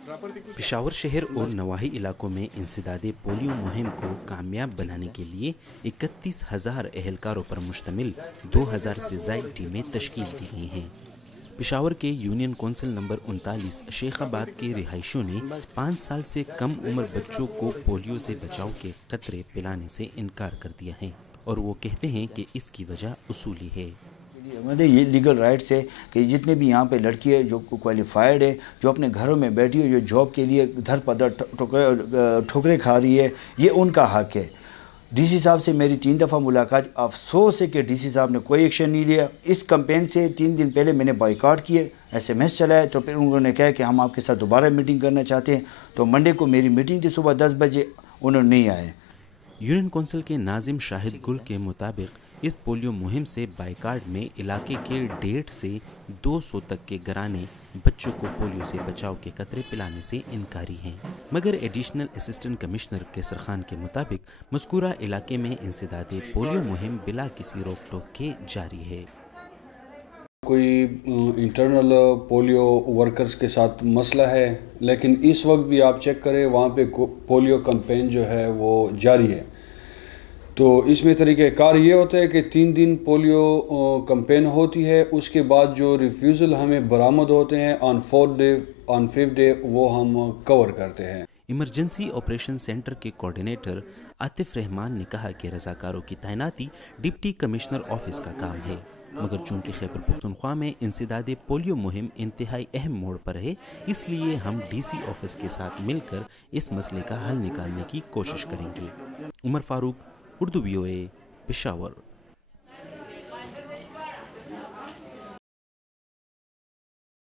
पेशावर शहर और नवाही इलाकों में इंसदादे पोलियो मुहिम को कामयाब बनाने के लिए 31,000 एहलकारों पर मुश्तमिल 2,000 से ज़ायद टीमें तश्कील दी गई हैं। पेशावर के यूनियन कौंसिल नंबर 39 शेखाबाद के रिहायशियों ने 5 साल से कम उम्र बच्चों को पोलियो से बचाव के कतरे पिलाने से इनकार कर दिया है और वो कहते हैं कि इसकी वजह उसूली है। हमारे ये लीगल राइट्स है कि जितने भी यहाँ पे लड़की है जो क्वालिफाइड है, जो अपने घरों में बैठी है, जो जॉब के लिए धर पधर ठोकरें खा रही है, ये उनका हक है। डीसी साहब से मेरी 3 दफ़ा मुलाकात, अफसोस है कि डीसी साहब ने कोई एक्शन नहीं लिया। इस कैंपेन से 3 दिन पहले मैंने बॉयकॉट किए, SMS चलाया, तो फिर उन्होंने कहा कि हम आपके साथ दोबारा मीटिंग करना चाहते हैं। तो मंडे को मेरी मीटिंग थी सुबह 10 बजे, उन्होंने नहीं आए। यूनियन कौंसिल के नाजिम शाहिद गुल के मुताबिक इस पोलियो मुहिम से बाइकार्ड में इलाके के 150 से 200 तक के घराने बच्चों को पोलियो से बचाव के कतरे पिलाने से इनकारी हैं, मगर एडिशनल असिस्टेंट कमिश्नर केसर खान के मुताबिक मज़कूरा इलाके में इंसदादे पोलियो मुहिम बिला किसी रोक टोक के जारी है। कोई इंटरनल पोलियो वर्कर्स के साथ मसला है, लेकिन इस वक्त भी आप चेक करें वहाँ पे पोलियो कैंपेन जो है वो जारी है। तो इसमें तरीक़ेकार ये होता है कि 3 दिन पोलियो कैंपेन होती है, उसके बाद जो रिफ्यूज़ल हमें बरामद होते हैं ऑन 5th डे वो हम कवर करते हैं। इमरजेंसी ऑपरेशन सेंटर के कोऑर्डिनेटर आतिफ रहमान ने कहा कि रज़ाकारों की तैनाती डिप्टी कमिश्नर ऑफिस का काम है, मगर चूंकि खैबर पख्तूनख्वा में इंसदादे पोलियो मुहिम इंतहाई अहम मोड़ पर है, इसलिए हम DC ऑफिस के साथ मिलकर इस मसले का हल निकालने की कोशिश करेंगे। उमर फारूक, उर्दू VOA, पेशावर।